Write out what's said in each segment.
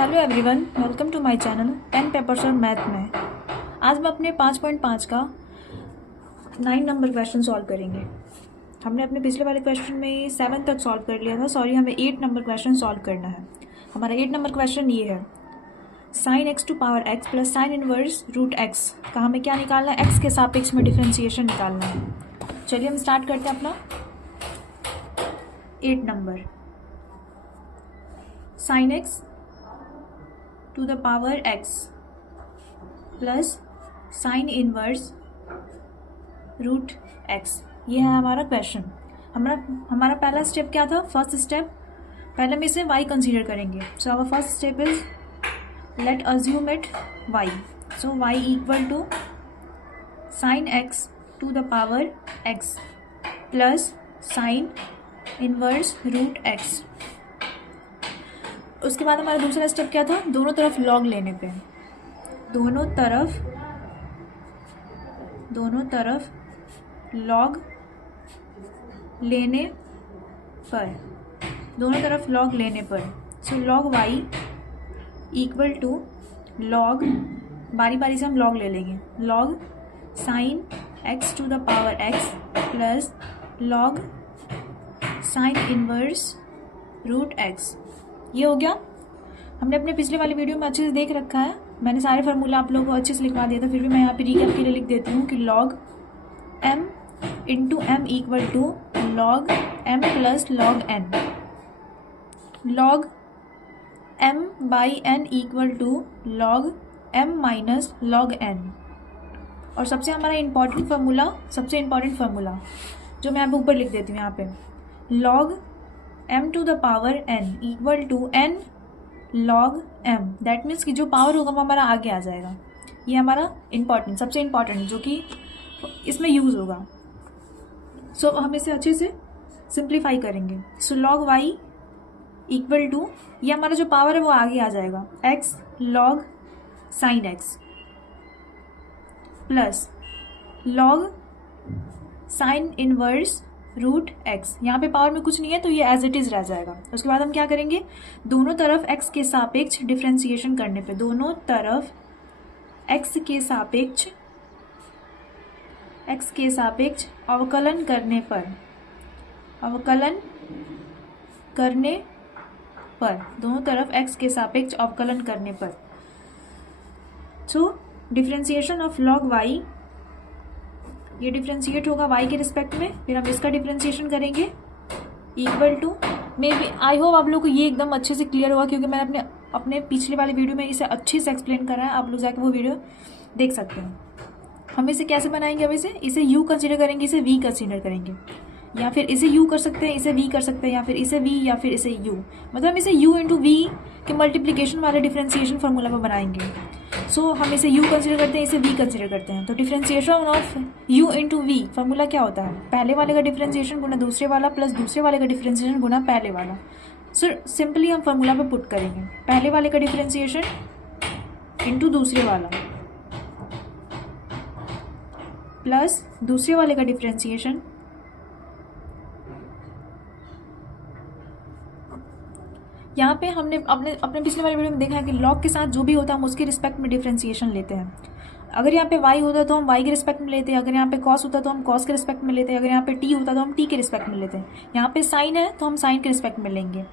Hello everyone, welcome to my channel 10 papers और math में। आज मैं अपने 5.5 का 9 नंबर क्वेश्चन सॉल्व करेंगे। हमने अपने पिछले वाले क्वेश्चन में 7 तक सॉल्व कर लिया था। हमें 8 नंबर क्वेश्चन सॉल्व करना है। हमारा 8 नंबर क्वेश्चन ये है, sine x to power x plus sine inverse root x का हमें क्या निकालना है, एक्स के सापेक्ष में डिफ्रेंशिएशन निकालना है। चलिए हम स्टार्ट करते हैं अपना 8 number. Sine x to the power x plus sine inverse root x, ये है हमारा क्वेश्चन। हमारा पहला स्टेप क्या था? फर्स्ट स्टेप, पहले हम इसे y कंसीडर करेंगे। So our first step is let assume it y। सो y equal to sine x to the power x plus sine inverse root x। उसके बाद हमारा दूसरा स्टेप क्या था? दोनों तरफ लॉग लेने पे, दोनों तरफ लॉग लेने पर, so log y equal to log, बारी बारी से हम लॉग ले लेंगे, log sine x to the power x plus log sine inverse root x। ये हो गया। हमने अपने पिछले वाली वीडियो में अच्छे से देख रखा है, मैंने सारे फार्मूला आप लोगों को अच्छे से लिखवा दिया था, फिर भी मैं यहाँ पे रिकैप के लिए लिख देती हूँ कि log m into m equal to log m plus log n, log m by n equal to log m minus log n। और सबसे इम्पॉर्टेंट फार्मूला जो मैं यहाँ पे ऊपर लिख देती हूँ, यहाँ पे log m to the power n equal to n log m। That means कि जो पावर होगा वो हमारा आगे आ जाएगा। ये हमारा सबसे इम्पॉर्टेंट जो कि इसमें यूज़ होगा। सो हम इसे अच्छे से सिंप्लीफाई करेंगे। So log y equal to, ये हमारा जो पावर है वो आगे आ जाएगा, x log sine x plus log sine inverse root x. यहाँ पे पावर में कुछ नहीं है तो ये एज इट इज रह जाएगा। उसके बाद हम क्या करेंगे, दोनों तरफ x के सापेक्ष डिफ्रेंशिएशन करने पे, दोनों तरफ x के सापेक्ष अवकलन करने पर, दोनों तरफ x के सापेक्ष अवकलन करने पर, so differentiation of log y, ये डिफ्रेंशिएट होगा y के रिस्पेक्ट में, फिर हम इसका डिफ्रेंशिएशन करेंगे equal to, may be I hope आप लोग को ये एकदम अच्छे से क्लियर होगा, क्योंकि मैंने अपने पिछले वाले वीडियो में इसे अच्छे से एक्सप्लेन करा है। आप लोग जाकर वो वीडियो देख सकते हैं। हम इसे कैसे बनाएंगे? अब इसे u कंसीडर करेंगे, इसे v कंसीडर करेंगे, या फिर इसे u कर सकते हैं, इसे v कर सकते हैं, या फिर इसे v या फिर इसे u, मतलब इसे u इंटू v के मल्टीप्लीकेशन वाले डिफ्रेंशिएशन फार्मूला पर बनाएंगे। सो हम इसे u कंसीडर करते हैं, इसे v कंसीडर करते हैं। तो differentiation of u into v formula क्या होता है? पहले वाले का डिफ्रेंशिएशन गुना दूसरे वाला प्लस दूसरे वाले का डिफ्रेंशिएशन गुना पहले वाला। सो सिंपली हम फार्मूला पे पुट करेंगे, पहले वाले का डिफ्रेंशिएशन इंटू दूसरे वाला प्लस दूसरे वाले का डिफ्रेंशिएशन यहाँ पे हमने अपने पिछले वाले वीडियो में देखा है कि लॉग के साथ जो भी होता है हम उसके रिस्पेक्ट में डिफ्रेंशिएशन लेते हैं। अगर यहाँ पे y होता तो हम y के रिस्पेक्ट में लेते हैं, अगर यहाँ पे cos होता तो हम cos के रिस्पेक्ट में लेते हैं, अगर यहाँ पे t होता तो हम t के रिस्पेक्ट में लेते हैं। यहाँ पे साइन है तो हम साइन के रिस्पेक्ट में लेंगे।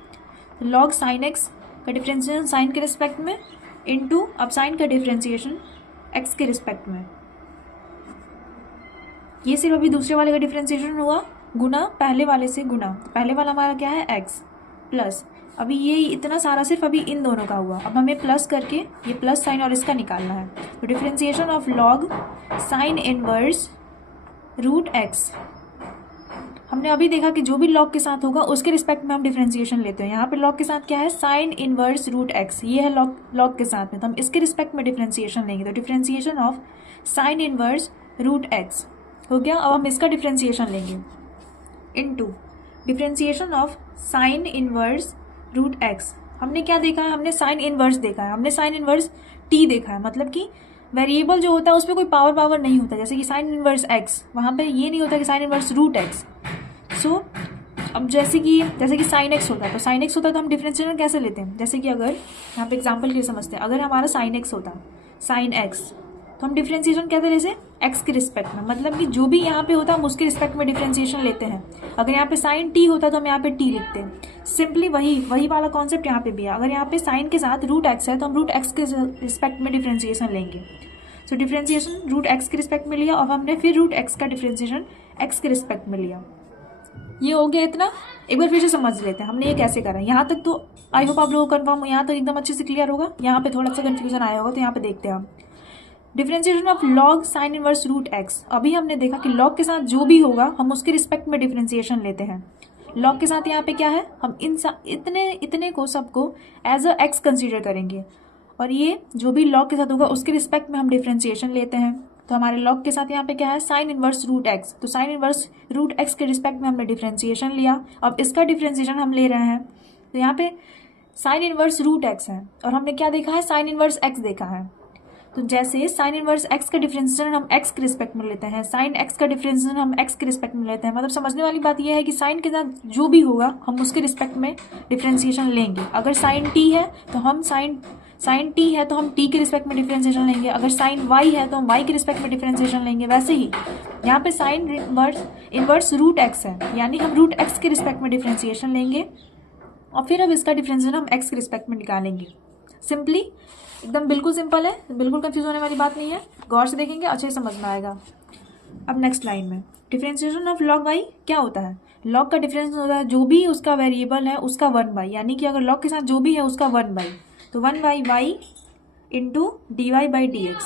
लॉग साइन x का डिफ्रेंशिएशन साइन के रिस्पेक्ट में इंटू अब साइन का डिफ्रेंशिएशन x के रिस्पेक्ट में। ये सिर्फ अभी दूसरे वाले का डिफ्रेंशिएशन हुआ गुना पहले वाले से गुना, पहले वाला हमारा क्या है x प्लस, अभी ये इतना सारा सिर्फ अभी इन दोनों का हुआ। अब हमें प्लस करके ये प्लस साइन और इसका निकालना है। तो differentiation of log sine inverse root x, हमने अभी देखा कि जो भी लॉग के साथ होगा उसके रिस्पेक्ट में हम डिफ्रेंशिएशन लेते हैं। यहाँ पे लॉग के साथ क्या है? साइन इनवर्स रूट एक्स, ये है लॉग के साथ में, तो हम इसके रिस्पेक्ट में डिफ्रेंशिएशन लेंगे। तो differentiation of sine inverse root x हो गया। अब हम इसका डिफ्रेंशिएशन लेंगे into differentiation of sine inverse root x. हमने क्या देखा है? हमने साइन इनवर्स देखा है, हमने साइन इनवर्स टी देखा है, मतलब कि वेरिएबल जो होता है उसमें कोई पावर नहीं होता। जैसे कि साइन इनवर्स एक्स, वहाँ पे ये नहीं होता कि साइन इनवर्स रूट एक्स। सो अब जैसे कि साइन एक्स होता है, तो साइन एक्स होता है तो हम डिफरेंशिएशन कैसे लेते हैं, जैसे कि अगर यहाँ पे एग्जाम्पल के लिए समझते हैं, अगर हमारा साइन एक्स होता, साइन एक्स, तो हम डिफरेंशिएशन कहते हैं जैसे एक्स के रिस्पेक्ट में, मतलब कि जो भी यहाँ पे होता है हम उसके रिस्पेक्ट में डिफरेंशिएशन लेते हैं। अगर यहाँ पे साइन टी होता तो हम यहाँ पे टी लिखते हैं। सिंपली वही वाला कॉन्सेप्ट यहाँ पे भी है। अगर यहाँ पे साइन के साथ रूट एक्स है तो हम रूट एक्स के रिस्पेक्ट में डिफरेंशिएशन लेंगे। सो डिफरेंशिएशन रूट एक्स के रिस्पेक्ट में लिया और हमने फिर रूट एक्स का डिफरेंशिएशन एक्स के रिस्पेक्ट में लिया। ये हो गया इतना। एक बार फिर से समझ लेते हैं हमने ये कैसे करा। यहाँ तक तो आई होप आप लोगों को कन्फर्म, यहाँ तक एकदम अच्छे से क्लियर होगा। यहाँ पे थोड़ा सा कन्फ्यूजन आया होगा, तो यहाँ पे देखते हैं हम differentiation of log sine inverse root x. अभी हमने देखा कि लॉग के साथ जो भी होगा हम उसके रिस्पेक्ट में डिफरेंशिएशन लेते हैं। लॉग के साथ यहाँ पे क्या है, हम इतने को सबको एज अ एक्स कंसीडर करेंगे, और ये जो भी लॉग के साथ होगा उसके रिस्पेक्ट में हम डिफरेंशिएशन लेते हैं। तो हमारे लॉग के साथ यहाँ पे क्या है, साइन इनवर्स रूट एक्स। तो साइन इनवर्स रूट एक्स के रिस्पेक्ट में हमने डिफरेंशिएशन लिया। अब इसका डिफरेंशिएशन हम ले रहे हैं, तो यहाँ पे साइन इनवर्स रूट एक्स है और हमने क्या देखा है, साइन इनवर्स एक्स देखा है। तो जैसे साइन इनवर्स एक्स का डिफरेंशिएशन हम एक्स के रिस्पेक्ट में लेते हैं, साइन एक्स का डिफरेंशिएशन हम एक्स के रिस्पेक्ट में लेते हैं। मतलब समझने वाली बात यह है कि साइन के साथ जो भी होगा हम उसके रिस्पेक्ट में डिफरेंशिएशन लेंगे। अगर साइन टी है तो हम साइन टी है तो हम टी के रिस्पेक्ट में डिफरेंशिएशन लेंगे। अगर साइन वाई है तो हम वाई के रिस्पेक्ट में डिफरेंशिएशन लेंगे। वैसे ही यहाँ पे साइन इनवर्स रूट एक्स है, यानी हम रूट एक्स के रिस्पेक्ट में डिफरेंशिएशन लेंगे और फिर अब इसका डिफरेंशिएशन हम एक्स के रिस्पेक्ट में निकालेंगे। सिंपली एकदम बिल्कुल सिंपल है, बिल्कुल कंफ्यूज होने वाली बात नहीं है। गौर से देखेंगे अच्छे से समझ में आएगा। अब नेक्स्ट लाइन में डिफरेंशिएशन ऑफ log y क्या होता है, log का डिफरेंशिएशन होता है जो भी उसका वेरिएबल है उसका 1/, यानी कि अगर log के साथ जो भी है उसका 1/, तो 1/y इंटू dy/dx।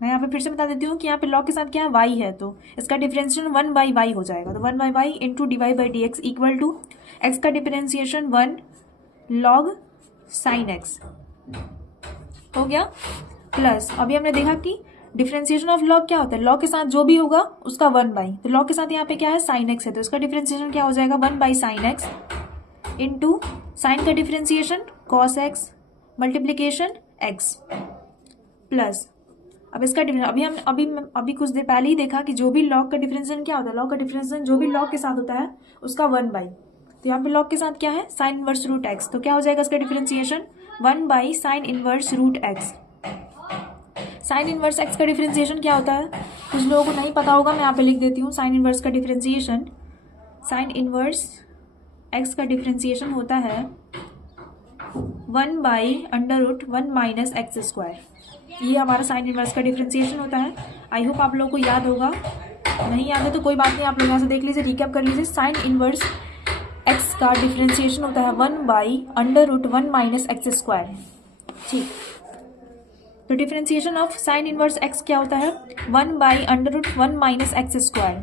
मैं यहाँ पे फिर से बता देती हूँ कि यहाँ पे log के साथ क्या है, y है, तो इसका डिफरेंशिएशन 1/y हो जाएगा। तो 1/y into dy/dx equal to x का डिफरेंशिएशन 1 log साइन x हो गया, प्लस अभी हमने देखा कि डिफरेंशिएशन ऑफ लॉग क्या होता है, लॉग के साथ जो भी होगा उसका 1/, तो लॉग के साथ यहाँ पे क्या है, साइन एक्स है, तो इसका डिफरेंशिएशन क्या हो जाएगा, 1/sin x इंटू साइन का differentiation cos x multiplication x plus अब इसका अभी कुछ देर पहले ही देखा कि जो भी लॉग का डिफरेंशिएशन क्या होता है, लॉग का डिफरेंशिएशन जो भी लॉग के साथ होता है उसका 1/, तो यहाँ पे लॉग के साथ क्या है, साइन इनवर्स रूट एक्स, तो क्या हो जाएगा इसका differentiation 1/sin inverse root x. Sine inverse x का डिफरेंशिएशन क्या होता है, कुछ लोगों को नहीं पता होगा, मैं यहाँ पे लिख देती हूँ। साइन इनवर्स का डिफरेंशिएशन, साइन इनवर्स एक्स का डिफरेंशिएशन होता है 1/√1 - x²। ये हमारा साइन इनवर्स का डिफरेंशिएशन होता है। आई होप आप लोगों को याद होगा, नहीं याद है तो कोई बात नहीं, आप लोग यहाँ से देख लीजिए, रिकैप कर लीजिए। साइन इनवर्स एक्स का डिफरेंशिएशन होता है 1/√1 - x²। ठीक, तो differentiation of sine inverse x क्या होता है, 1/√1 - x²,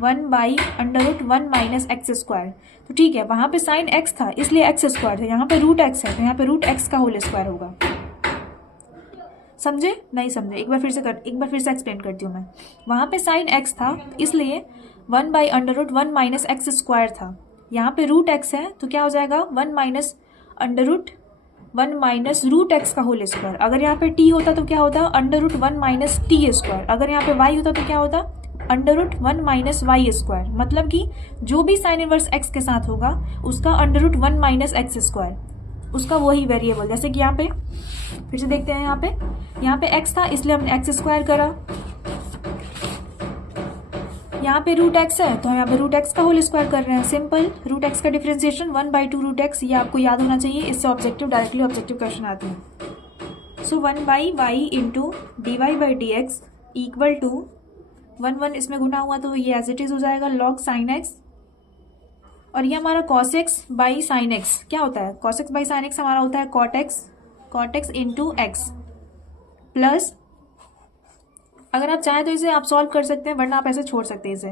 1/√1 - x²। तो ठीक है, वहां पे साइन एक्स था इसलिए x² था, यहाँ पे रूट एक्स है तो यहाँ पे रूट एक्स का होल स्क्वायर होगा। समझे नहीं समझे, एक बार फिर से एक्सप्लेन करती हूँ मैं। वहां पे साइन एक्स था इसलिए 1/√1 - x² था, यहाँ पे रूट एक्स है तो क्या हो जाएगा 1 - रूट एक्स का होल स्क्वायर। अगर यहाँ पे t होता तो क्या होता, √1 - t²। अगर यहाँ पे y होता तो क्या होता, √1 - y²। मतलब कि जो भी साइन इनवर्स x के साथ होगा उसका √1 - x², उसका वही वेरिएबल। जैसे कि यहाँ पे फिर से देखते हैं, यहाँ पे x था इसलिए हमने x² करा, यहाँ पे रूट एक्स है तो हम यहाँ पे रूट एक्स का होल स्क्वायर कर रहे हैं। सिंपल, रूट एक्स का डिफरेंशिएशन 1/2 रूट एक्स, ये आपको याद होना चाहिए, इससे डायरेक्टली ऑब्जेक्टिव क्वेश्चन आते हैं। सो 1/y into dy/dx equal to 1 इसमें गुना हुआ तो ये एज इट इज हो जाएगा log साइन एक्स, और ये हमारा cos x/sin x क्या होता है, cos x/sin x हमारा होता है cot x into x plus, अगर आप चाहें तो इसे आप सॉल्व कर सकते हैं, वरना आप ऐसे छोड़ सकते हैं इसे,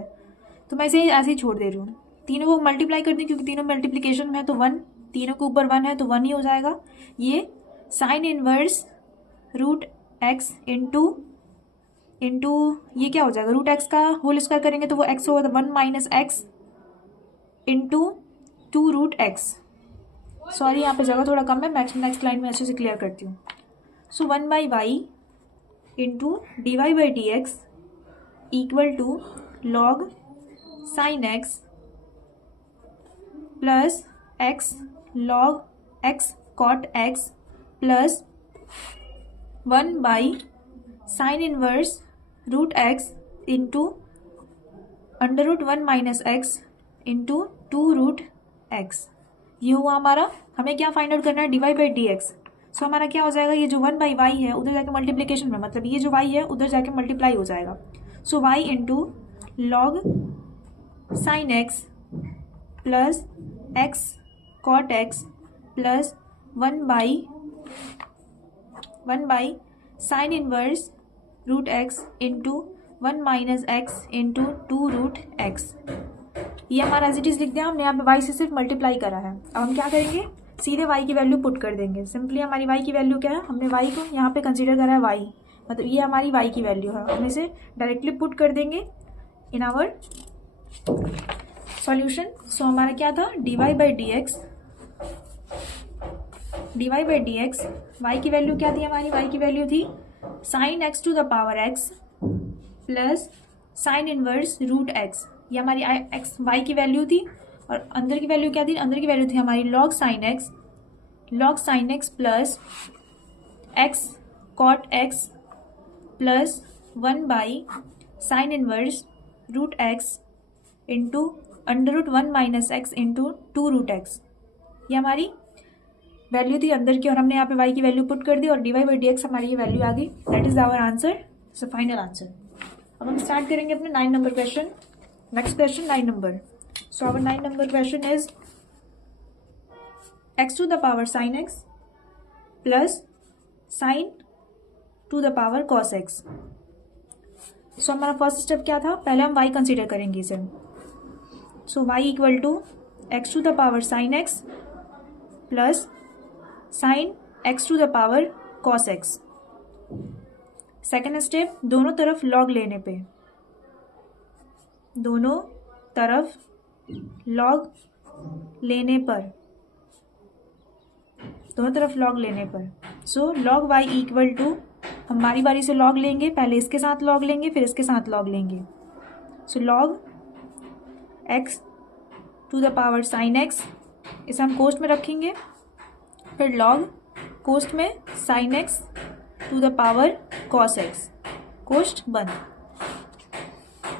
तो मैं इसे ऐसे ही छोड़ दे रही हूँ। तीनों को मल्टीप्लाई कर दी क्योंकि तीनों मल्टीप्लिकेशन में है तो 1, तीनों के ऊपर 1 है तो 1 ही हो जाएगा। ये sine inverse root x into ये क्या हो जाएगा, रूट एक्स का होल स्क्वायर करेंगे तो वो एक्स होगा, तो 1 - x into 2 root x. Sorry यहाँ पे जगह थोड़ा कम है, मैं नेक्स्ट लाइन में अच्छे से क्लियर करती हूँ। So 1/y into dy/dx equal to log sine x plus x log x cot x plus 1 by sine inverse root x into under root 1 minus x into 2 root x. ये हुआ हमारा। हमें क्या फाइंड आउट करना है, dy by d x. सो हमारा क्या हो जाएगा, ये जो 1 बाई वाई है उधर जाके मल्टीप्लीकेशन में, मतलब ये जो y है उधर जाके मल्टीप्लाई हो जाएगा। So y into log sine x plus x cot x plus 1 by sine inverse root x into 1 minus x into 2 root x. ये हमारा एज इट इज लिख दिया हमने, यहाँ पे y से सिर्फ मल्टीप्लाई करा है। अब हम क्या करेंगे, सीधे y की वैल्यू पुट कर देंगे। सिंपली हमारी y की वैल्यू क्या है, हमने y को यहाँ पे कंसीडर करा है y, मतलब ये हमारी y की वैल्यू है। हम इसे डायरेक्टली पुट कर देंगे इन आवर सॉल्यूशन। सो हमारा क्या था, dy by d x, y की वैल्यू क्या थी हमारी, y की वैल्यू थी sine x to the power x plus sine inverse root x. ये हमारी एक्स वाई की वैल्यू थी। और अंदर की वैल्यू क्या थी, अंदर की वैल्यू थी हमारी log sine x plus x cot x plus 1 by sine inverse root x into under root 1 minus x into 2 root x. ये हमारी वैल्यू थी अंदर की, और हमने यहाँ पे y की वैल्यू पुट कर दी और dy बाई डी एक्स हमारी ये वैल्यू आ गई। That is our answer, so final answer. अब हम स्टार्ट करेंगे अपने 9 number question. Next question 9 number. So our 9 number question is x to the power sine x plus sine to the power cos x। So हमारा first step क्या था, पहले हम y consider करेंगे इसे। So y equal to x to the power sine x plus sine x to the power cos x। Second step, दोनों तरफ log लेने पे, दोनों तरफ लॉग लेने पर, so log y equal to, हम बारी बारी से लॉग लेंगे, पहले इसके साथ लॉग लेंगे फिर इसके साथ लॉग लेंगे। So log x to the power sine x, इसे हम कोष्ट में रखेंगे, फिर लॉग कोष्ट में sine x to the power cos x, कोष्ट बंद।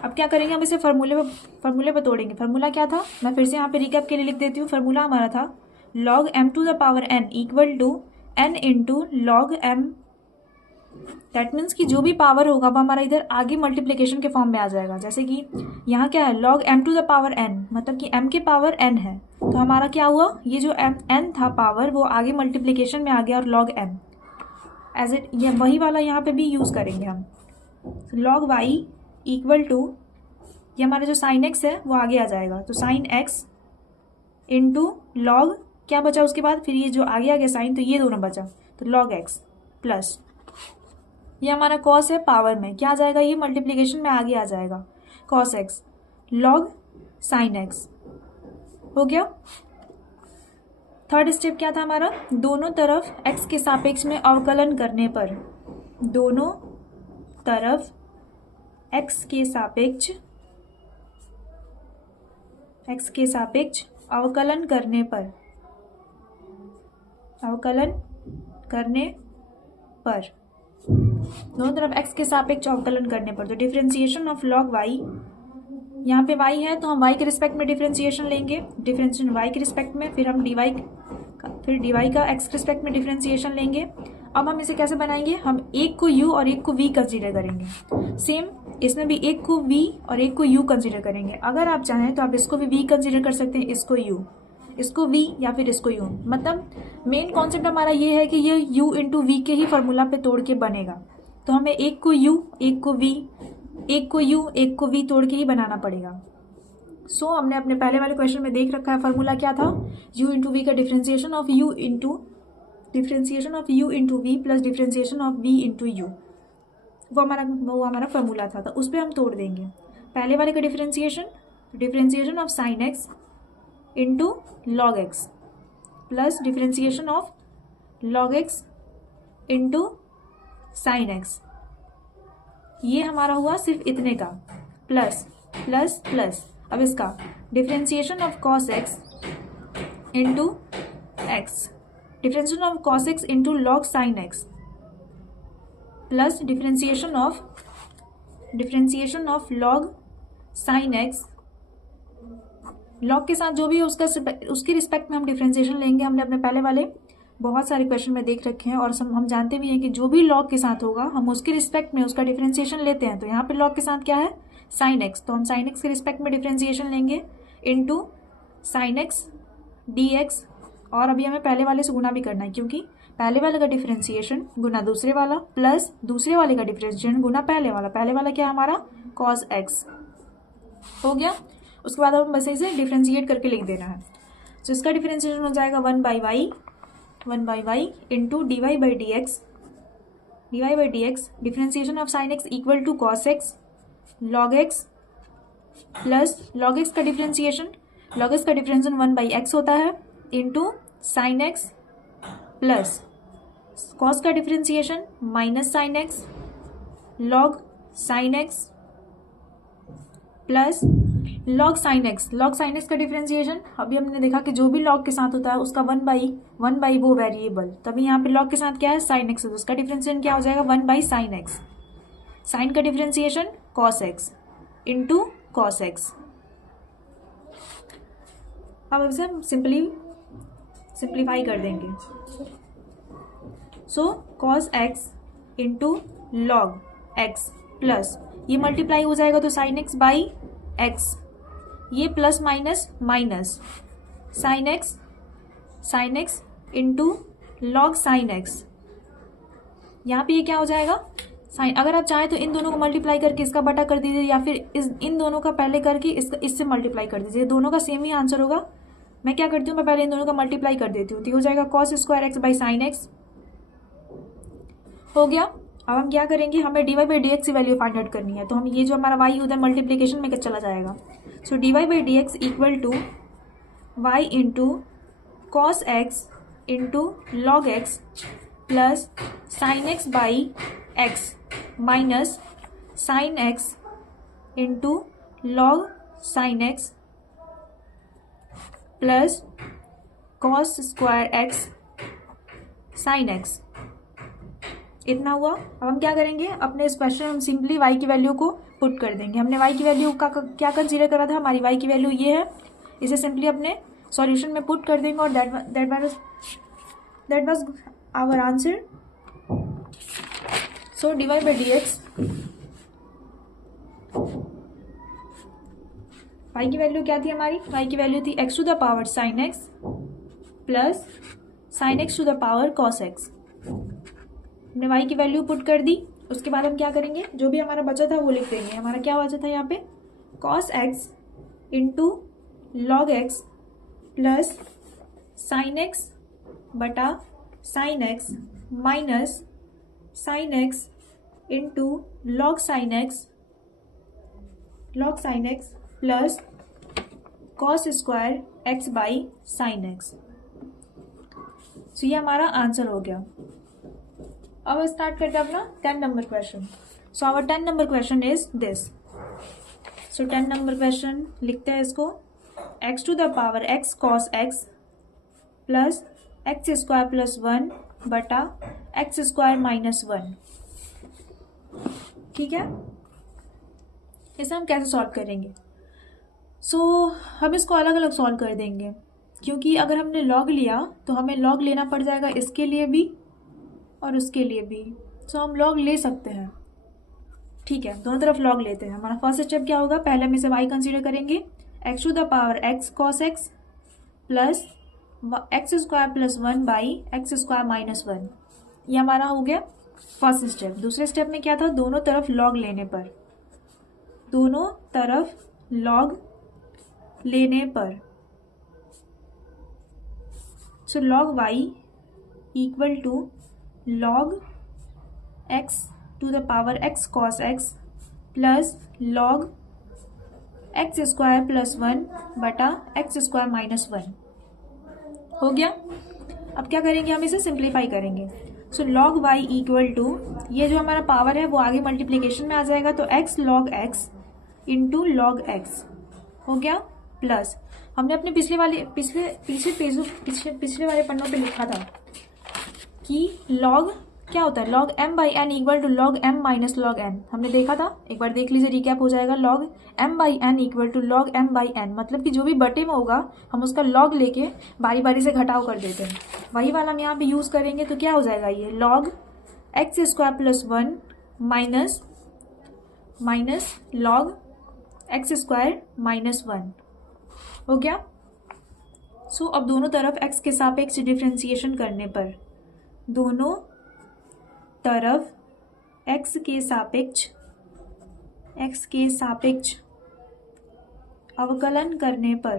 अब क्या करेंगे, हम इसे फॉर्मूले पर तोड़ेंगे। फार्मूला क्या था, मैं फिर से यहाँ पे रिकैप के लिए लिख देती हूँ। फार्मूला हमारा था log m to the power n equal to n into log m। That means कि जो भी पावर होगा वो हमारा इधर आगे मल्टीप्लिकेशन के फॉर्म में आ जाएगा। जैसे कि यहाँ क्या है, log m to the power n, मतलब कि m के पावर n है, तो हमारा क्या हुआ, ये जो n था पावर वो आगे मल्टीप्लिकेशन में आ गया और log m एज इट, ये वही वाला यहाँ पे भी यूज़ करेंगे हम। log y इक्वल टू, ये हमारा जो साइन x है वो आगे आ जाएगा, तो साइन x इंटू लॉग क्या बचा उसके बाद, फिर ये जो आगे आ गया साइन, तो ये दोनों बचा, तो log x प्लस ये हमारा कॉस है, पावर में क्या आ जाएगा, ये मल्टीप्लिकेशन में आगे आ जाएगा, cos x log sine x। हो गया। थर्ड स्टेप क्या था हमारा, दोनों तरफ x के सापेक्ष में अवकलन करने पर, दोनों तरफ x के सापेक्ष अवकलन करने पर, दोनों तरफ x के सापेक्ष अवकलन करने पर, तो डिफरेंशिएशन ऑफ log y, यहाँ पे y है तो हम y के रिस्पेक्ट में डिफरेंशिएशन लेंगे, डिफरेंशिएशन y के रिस्पेक्ट में, फिर हम dy का x के रिस्पेक्ट में डिफरेंशिएशन लेंगे। अब हम इसे कैसे बनाएंगे, हम एक को u और एक को v कंसीडर करेंगे। सेम इसमें भी एक को v और एक को u कंसीडर करेंगे। अगर आप चाहें तो आप इसको भी v कंसीडर कर सकते हैं, इसको v या फिर इसको u। मतलब मेन कॉन्सेप्ट हमारा ये है कि ये u इंटू v के ही फॉर्मूला पे तोड़ के बनेगा, तो हमें एक को u, एक को v, एक को u, एक को v तोड़ के ही बनाना पड़ेगा। सो हमने अपने पहले वाले क्वेश्चन में देख रखा है फॉर्मूला क्या था, u इंटू v का differentiation of u into v plus differentiation of v into u, वो हमारा फॉर्मूला था, तो उस पर हम तोड़ देंगे। पहले वाले का differentiation of sign x into log x plus differentiation of log x into sine x, ये हमारा हुआ सिर्फ इतने का, प्लस प्लस प्लस। अब इसका differentiation of cos x into x, differentiation of cos x into log sine x, plus differentiation of log sine x, log के साथ जो भी उसका उसके रिस्पेक्ट में हम डिफरेंशिएशन लेंगे। हमने अपने पहले वाले बहुत सारे क्वेश्चन में देख रखे हैं और हम जानते भी हैं कि जो भी लॉग के साथ होगा हम उसके रिस्पेक्ट में उसका डिफरेंशिएशन लेते हैं। तो यहाँ पे लॉग के साथ क्या है, साइन एक्स, तो हम साइन एक्स के रिस्पेक्ट में डिफरेंशिएशन लेंगे into sine x D x, और अभी हमें पहले वाले से गुना भी करना है क्योंकि पहले वाले का डिफरेंशिएशन गुना दूसरे वाला प्लस दूसरे वाले का डिफरेंशिएशन गुना पहले वाला क्या है हमारा कॉस एक्स हो गया। उसके बाद हम बस इसे डिफरेंशिएट करके लिख देना है। तो इसका डिफरेंशिएशन हो जाएगा 1 by y into d y by d x, differentiation of sine x equal to cos x log x, plus log x का डिफरेंशिएशन 1 बाई एक्स होता है into sine x, plus cos का differentiation minus sine x log sine x, plus log sine x का differentiation अभी हमने देखा कि जो भी लॉग के साथ होता है उसका 1 बाई वो वेरिएबल, तभी यहाँ पे लॉग के साथ क्या है साइन एक्स, तो उसका डिफरेंशिएशन क्या हो जाएगा 1 बाई साइन एक्स, साइन का differentiation cos x into cos x. अब इसे हम सिंप्लीफाई कर देंगे। So cos x into log x, plus ये मल्टीप्लाई हो जाएगा तो साइन एक्स बाई एक्स, ये plus minus sine x into log sine x, यहाँ पे ये क्या हो जाएगा साइन। अगर आप चाहें तो इन दोनों को मल्टीप्लाई करके इसका बटा कर दीजिए या फिर इन दोनों का पहले करके इससे मल्टीप्लाई कर दीजिए, दोनों का सेम ही आंसर होगा। मैं क्या करती हूँ, मैं पहले इन दोनों का मल्टीप्लाई कर देती हूँ, तो हो जाएगा cos square x by sine x हो गया। अब हम क्या करेंगे, हमें d y by d x की वैल्यू फाइंड आउट करनी है, तो हम ये जो हमारा वाई उधर मल्टीप्लीकेशन में चला जाएगा। So d y by d x equal to y into cos x into log x plus sine x by x minus sine x into log sine x plus cos square x sine x, इतना हुआ। अब हम क्या करेंगे, अपने इस question में हम सिंपली y की वैल्यू को पुट कर देंगे। हमने y की वैल्यू का क्या कंसीडर करा था, हमारी y की वैल्यू ये है, इसे सिंपली अपने सॉल्यूशन में पुट कर देंगे और that was our answer. So d y by d x, y की वैल्यू क्या थी हमारी, y की वैल्यू थी x to the power sine x plus sine x to the power cos x. हमने y की वैल्यू पुट कर दी। उसके बाद हम क्या करेंगे, जो भी हमारा बचा था वो लिख देंगे। हमारा क्या बचा था यहाँ पे, cos x into log x plus sine x बटा sine x minus sine x into log sine x plus cos square x by sine x. So ये हमारा आंसर हो गया। अब स्टार्ट करते हैं अपना 10 number question. So our 10 number question is this. So 10 number question लिखते हैं इसको, x to the power x cos x plus x square plus 1 बटा एक्स स्क्वायर माइनस 1। ठीक है, इसे हम कैसे सॉल्व करेंगे। सो हम इसको अलग अलग सॉल्व कर देंगे, क्योंकि अगर हमने लॉग लिया तो हमें लॉग लेना पड़ जाएगा इसके लिए भी और उसके लिए भी। सो हम लॉग ले सकते हैं, ठीक है, दोनों तरफ लॉग लेते हैं। हमारा फर्स्ट स्टेप क्या होगा, पहले हम इसे y कंसीडर करेंगे, x to the power x cos x plus x square plus 1 by x square minus 1। ये हमारा हो गया फर्स्ट स्टेप। दूसरे स्टेप में क्या था, दोनों तरफ लॉग लेने पर, दोनों तरफ लॉग लेने पर so log y equal to log x to the power x cos x plus log x square plus 1 बटा एक्स स्क्वायर माइनस 1 हो गया। अब क्या करेंगे, हम इसे सिंप्लीफाई करेंगे। So log y equal to, ये जो हमारा पावर है वो आगे मल्टीप्लीकेशन में आ जाएगा, तो x log x into log x हो गया प्लस हमने अपने पिछले वाले पन्नों पे लिखा था कि लॉग क्या होता है, log m by n equal to log m minus log n। हमने देखा था, एक बार देख लीजिए, रिकैप हो जाएगा। Log m by n equal to log m by n, मतलब कि जो भी बटे में होगा हम उसका लॉग लेके बारी बारी से घटाव कर देते हैं। वही वाला हम यहाँ पे यूज करेंगे तो क्या हो जाएगा, ये log x square plus 1 minus log x square minus 1 हो गया। सो अब दोनों तरफ x के सापेक्ष डिफ्रेंसिएशन करने पर, दोनों तरफ x के सापेक्ष अवकलन करने पर,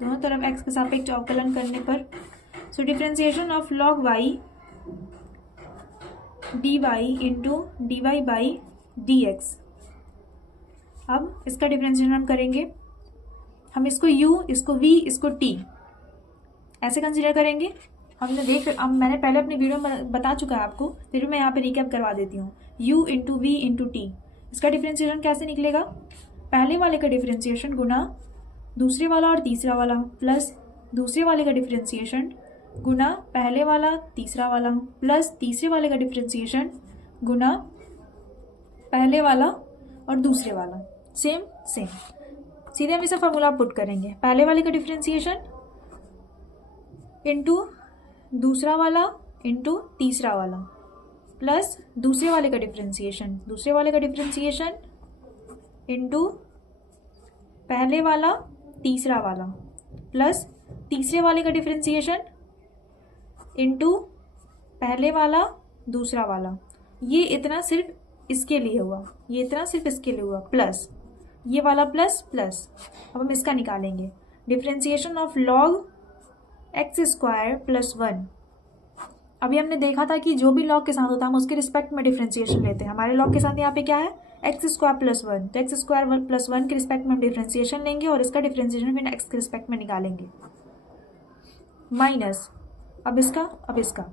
दोनों तरफ x के सापेक्ष अवकलन करने पर, so differentiation of log y dy into dy by dx। अब इसका डिफ्रेंसिएशन हम करेंगे, हम इसको u, इसको v, इसको t ऐसे कंसीडर करेंगे। अब मैंने पहले अपनी वीडियो में बता चुका है आपको, फिर मैं यहाँ पे रिकैप करवा देती हूँ। u into v into t, इसका डिफ्रेंसिएशन कैसे निकलेगा, पहले वाले का डिफ्रेंसिएशन गुना दूसरे वाला और तीसरा वाला, प्लस दूसरे वाले का डिफ्रेंसिएशन गुना पहले वाला तीसरा वाला, प्लस तीसरे वाले का डिफ्रेंसिएशन गुना पहले वाला और दूसरे वाला, सेम। सीधे हम इसे फॉर्मूला पुट करेंगे, पहले वाले का डिफ्रेंसिएशन इंटू दूसरा वाला इंटू तीसरा वाला, प्लस दूसरे वाले का डिफ्रेंसिएशन इंटू पहले वाला तीसरा वाला, प्लस तीसरे वाले का डिफ्रेंसिएशन इंटू पहले वाला दूसरा वाला। ये इतना सिर्फ इसके लिए हुआ, प्लस ये वाला प्लस। अब हम इसका निकालेंगे, differentiation of log x square plus 1। अभी हमने देखा था कि जो भी लॉग के साथ होता है हम उसके रिस्पेक्ट में डिफ्रेंसिएशन लेते हैं। हमारे लॉग के साथ यहाँ पे क्या है, एक्स स्क्वायर प्लस 1, तो एक्स स्क्वायर प्लस 1 के रिस्पेक्ट में हम डिफ्रेंसिएशन लेंगे और इसका डिफ्रेंसिएशन फिर एक्स के रिस्पेक्ट में निकालेंगे, माइनस अब इसका।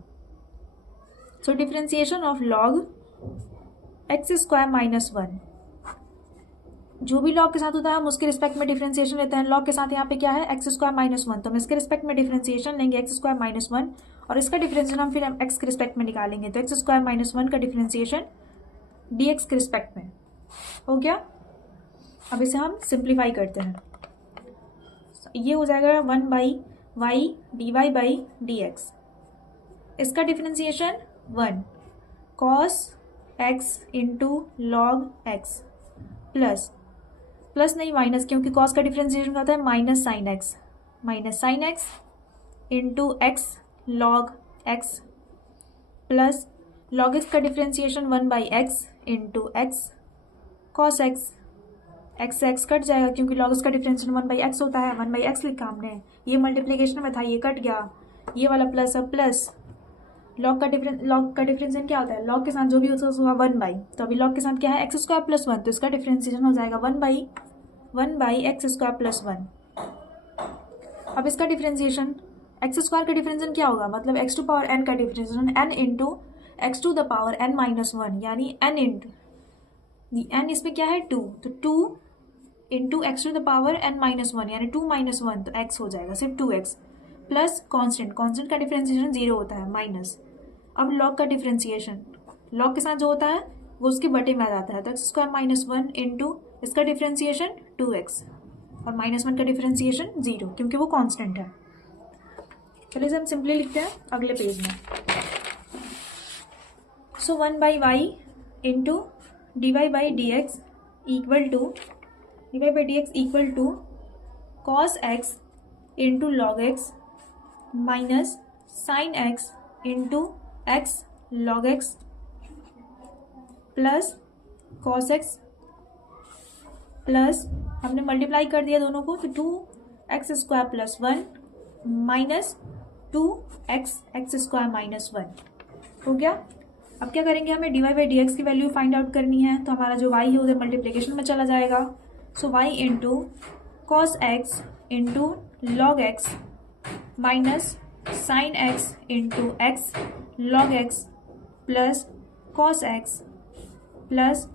So differentiation of log x square minus 1, जो भी लॉग के साथ होता है हम उसके रिस्पेक्ट में डिफरेंशिएशन लेते हैं। लॉग के साथ यहाँ पे क्या है, एक्स स्क्वायर माइनस 1, तो हम इसके रिस्पेक्ट में डिफरेंशिएशन लेंगे एक्स स्क्वायर माइनस 1 और इसका डिफरेंशिएशन हम फिर एक्स के रिस्पेक्ट में निकालेंगे, तो एक्स स्क्वायर माइनस 1 का डिफरेंशिएशन dx के रिस्पेक्ट में हो गया। अब इसे हम सिंप्लीफाई करते हैं, ये हो जाएगा 1 by y d y by d x. इसका differentiation 1 cos x into log x plus नहीं माइनस, क्योंकि कॉस का डिफरेंशिएशन होता है minus sine x into x log x, plus log x का differentiation 1 by x into x cos x. X कट जाएगा क्योंकि लॉग एक्स का डिफरेंशिएशन 1 बाई एक्स होता है, 1 बाई एक्स लिखा हमने, ये मल्टीप्लीकेशन में था, ये कट गया, ये वाला प्लस, अब प्लस लॉग का डिफरेंशिएशन क्या होता है, लॉग के साथ जो भी होता है 1 बाई, तो अभी लॉग के साथ क्या है एक्स स्क्वायर प्लस 1, तो इसका डिफरेंशिएशन हो जाएगा 1 बाई एक्स स्क्वायर प्लस 1। अब इसका डिफरेंशिएशन एक्स स्क्वायर का डिफरेंशिएशन क्या होगा, मतलब एक्स टू पावर एन का differentiation n into x to the power n minus 1, यानी एन इंटू एन, इसमें क्या है 2, तो 2 into x to the power n minus 1 यानी 2 माइनस 1, तो एक्स हो जाएगा सिर्फ 2x, प्लस कॉन्स्टेंट का डिफरेंशिएशन 0 होता है माइनस। अब लॉग का डिफरेंशिएशन लॉग के साथ जो होता है वो उसके बटे में आ जाता है, तो एक्स स्क्वायर माइनस 1 इंटू इसका डिफरेंशिएशन 2x और माइनस 1 का डिफरेंशिएशन 0, क्योंकि वो कांस्टेंट है। चलिए हम सिंपली लिखते हैं अगले पेज में। So 1 by y into d y by d x equal to cos x into log x minus sine x into x log x plus cos x, plus हमने मल्टीप्लाई कर दिया दोनों को, तो 2x square plus 1 minus 2x square minus 1 हो गया। अब क्या करेंगे, हमें d y by d x की वैल्यू फाइंड आउट करनी है, तो हमारा जो y है उधर मल्टीप्लिकेशन में चला जाएगा। So y into cos x into log x minus sine x into x log x plus cos x plus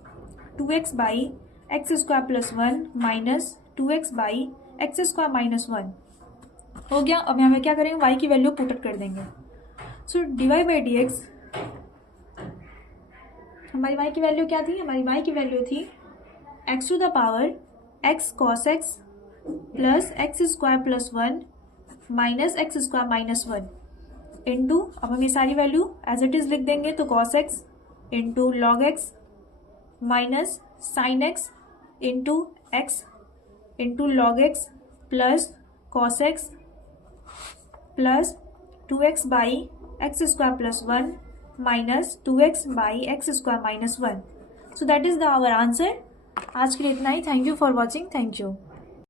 2x by x square plus 1 minus 2x by x square minus 1 हो गया। अब यहाँ पे क्या करेंगे, y की value put कर देंगे। So dy by d x, हमारी y की वैल्यू क्या थी, हमारी y की वैल्यू थी x to the power x cos x plus x square plus 1 minus x square minus 1 इंटू, अब हम ये सारी वैल्यू एज इट इज लिख देंगे, तो cos x into log x minus sine x into x into log x plus cos x plus 2x by x square plus 1 minus 2x by x square minus 1। So that is the our answer. आज के लिए इतना ही। Thank you for watching. Thank you.